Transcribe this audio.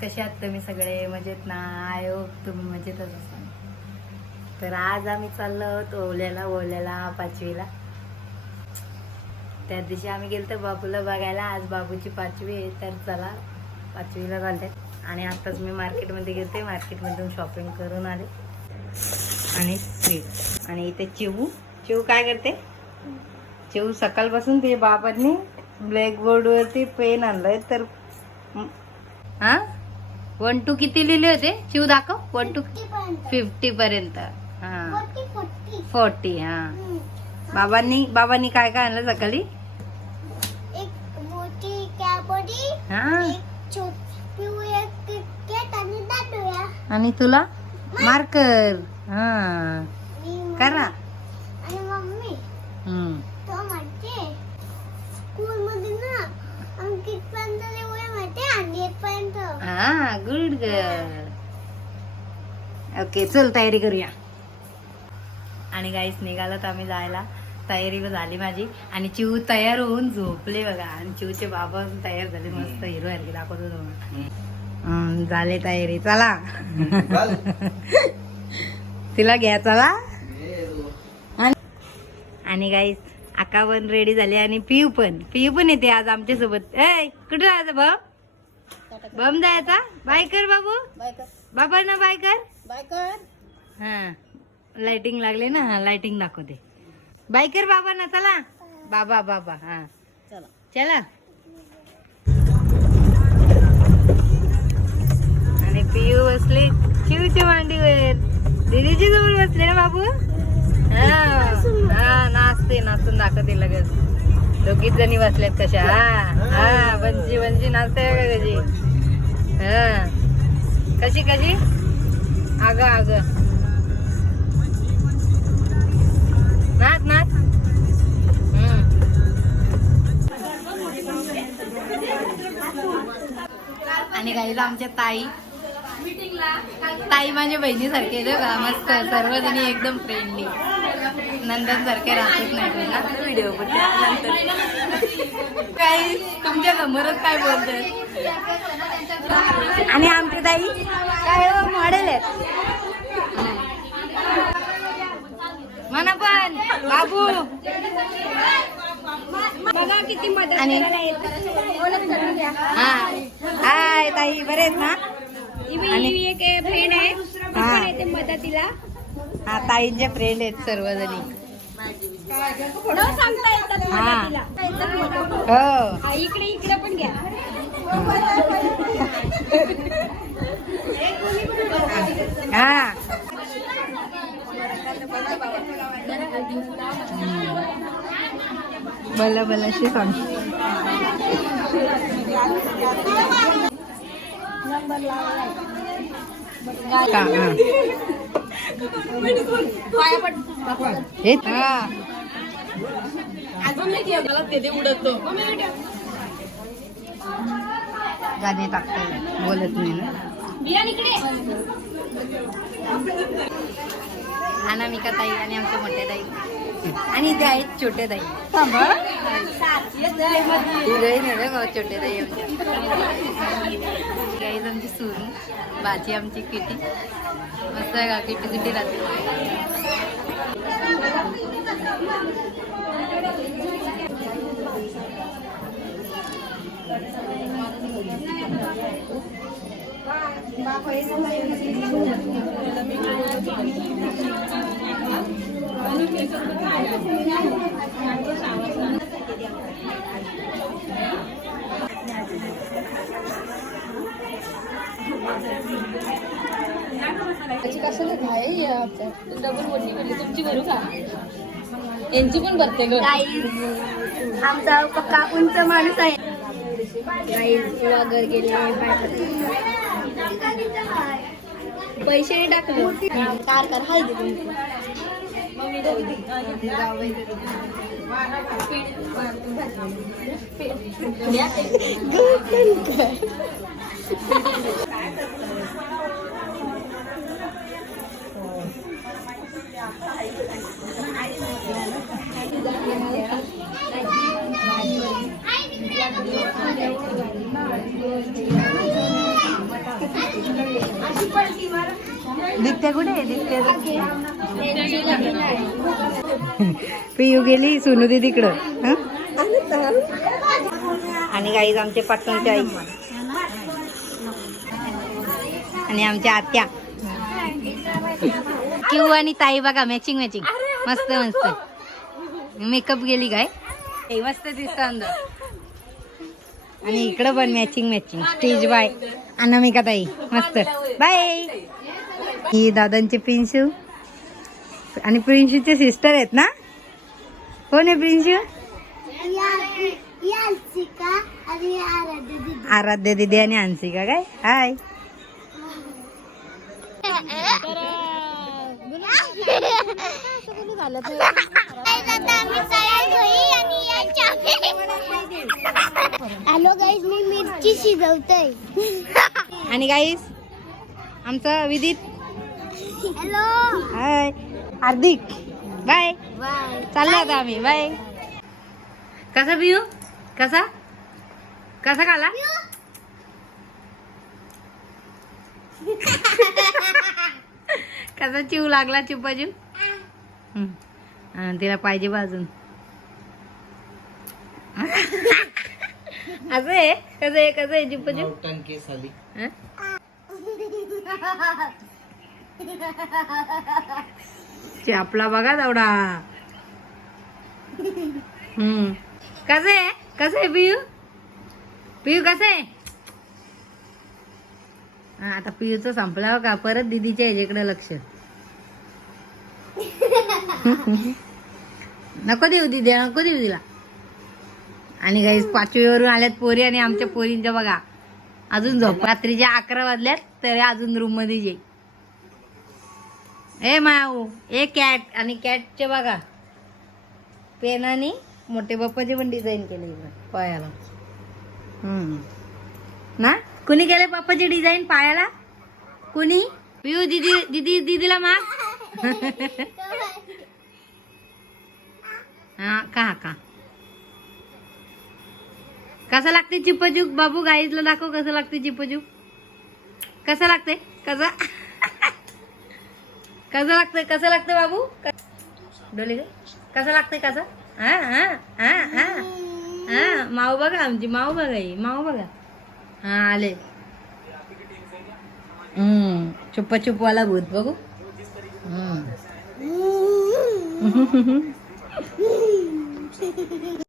कसे आहात तुम्ही सगळे? मजेत ना? आय तुम्ही मजेतच असाल. तर आज आम्ही चाललो आहोत ओल्याला ओल्याला पाचवीला. त्या दिवशी आम्ही गेलो तर बाबूला बघायला. आज बाबूची पाचवी आहे. तर चला पाचवीला घालते आणि आत्ताच मी मार्केटमध्ये गेलते. मार्केटमधून शॉपिंग करून आले. आणि स्वीट आणि इथे चिवू. चिवू काय करते? चिवू सकाळपासून ते बाबांनी ब्लॅकबोर्डवरती पेन आणलं तर हां? वन टू किती लिहिले होते? चिव दाखव. वन टू फिफ्टी पर्यंत. हा. फोर्टी हा. बाबांनी बाबांनी काय काय आणलं सकाळी? हा. आणि तुला? मार्कर हा. करा आणि मम्मी हम्म. तो म्हणते स्कूल मध्ये ना अंकित पर्यंत एवढे माहिती आणि एक पर्यंत हा गुड गर्ल ओके चल तयारी करूया. आणि गाईस निघालं तर आम्ही जायला. तयारी झाली माझी. आणि चिऊ तयार होऊन झोपले बघा. आणि चिऊचे बाबा पण तयार झाले. मस्त हिरो सारखे दाखवतो झाले तयारी. चला. तिला घ्या चला. आणि- आणि गाईस आका पण रेडी झाली आणि पियू पण. पियू पण येते आज आमच्यासोबत ए कुठे राहायचं बम बम जायचा? बाय कर बाबू. बाबा ना बाय कर. बाय कर हा. लाइटिंग लागले ना हा लाइटिंग दाखवते बाय कर बाबा ना चला. बाबा बाबा हा. चला. चला. आणि पियू बसले. चिवच्या मांडीवर दीदीची जवळ बसले ना बाबू? हा. हा नाचते नाचून दाखवते लगेच. दोघीच जणी बसल्यात कशा. हा हा बंजी बंजी नाचते बघा कशी? हा. कशी कशी? आग आग. नाथ नाथ. आणि गाईला आमच्या ताई. ताई माझ्या बहिणीसारखे का मस्त सर्वजणी एकदम फ्रेंडली नंदन सारखे राहतात नाही ना व्हिडिओ नंतर. काही तुमच्या समोरच काय बोलतात आणि आमची ताई? काय हो मॉडेल आहेत. म्हणा पण बाबू. बघा किती मदत आणि? हा. हाय ताई. बरे आहेत ना? ही एक फ्रेंड आहे. हा. मदतीला. हा ताईंचे फ्रेंड आहेत सर्वजणी. न सांगता येतात हा. मदतीला येतात मदतीला. हो हा, इकडे इकडे पण घ्या हा बला बलाशी सांग का हा. हे. हा गाणे टाकतो बोलत नाही ना अनामिका ताई आणि आमच्या मोठ्या ताई आणि ते आहेत छोटे ताई छोटे ताई आमच्या गाईज आमची सून भाजी आमची किटी. मस्त आहे का? किटी किटी राहते. त्याची कशाला आहे डबल मोठी भेटली तुमची घरू का? यांची पण भरते ग. आमचा पक्का उंच माणूस आहे. गेले पैसे टाकले. कार कार हाय तुमची कुठे आहे? पियू गेली सोनू दे तिकडं. आणि गाईज आमचे पाटणच्या आई आणि आमच्या आत्या. क्यू आणि ताई बघा मॅचिंग मॅचिंग मस्त मस्त. मेकअप गेली काय? मस्त दिसत आणि इकडं पण matching matching stage bye. Anamika ताई मस्त बाय ही दादांची प्रिन्शू आणि प्रिन्शूचे सिस्टर आहेत ना कोण आहे प्रिन्शू आराध्य दिदी आणि अंशिका काय हाय हॅलो गाईज मी मिरची शिजवतोय. आणि गाईस आमचा विदित. हॅलो. हाय हार्दिक. बाय चाललो आता आम्ही. बाय कसा पिऊ कसा? कसा खाला? कसा चिव लागला चिव तिला पाहिजे बाजून असं आहे? कसं आहे? कसं आहे? साली. हं? ते आपला बघा तेवढा. हम्म. कसं आहे? कसं आहे पियू? पियू कसं आहे? हा, आता पियूचं संपल्यावर का? परत दिदीच्या ह्याच्याकडे लक्ष. नको देऊ दिदी नको देऊ तिला. आणि काही पाचवीवरून आल्यात पोरी आणि आमच्या पोरींच्या बघा. अजून झोप. रात्रीच्या अकरा वाजल्यात तरी अजून रूममध्ये जाई ए माऊ ए कॅट आणि कॅटचे बघा. पेन आणि मोठे बाप्पाचे पण डिझाईन केले पायाला. हम्म. ना? कुणी केले बाप्पाचे डिझाईन पायाला? कुणी? पिऊ दिदी दिदी दिदीला माग हा का का? कसं लागते चिप्पचूक बाबू गाईजला दाखव कसं लागते चिप्पचूक कसं लागते? कसं? कसं लागतंय कसं लागतं बाबू? डोले कसं लागतंय कसं? हा हा हा हा. हा माऊ बघा आमची माऊ बघा ही माऊ बघा. हा आले. हम्म चुप्पा चुपवाला भूत बघू. हम्म.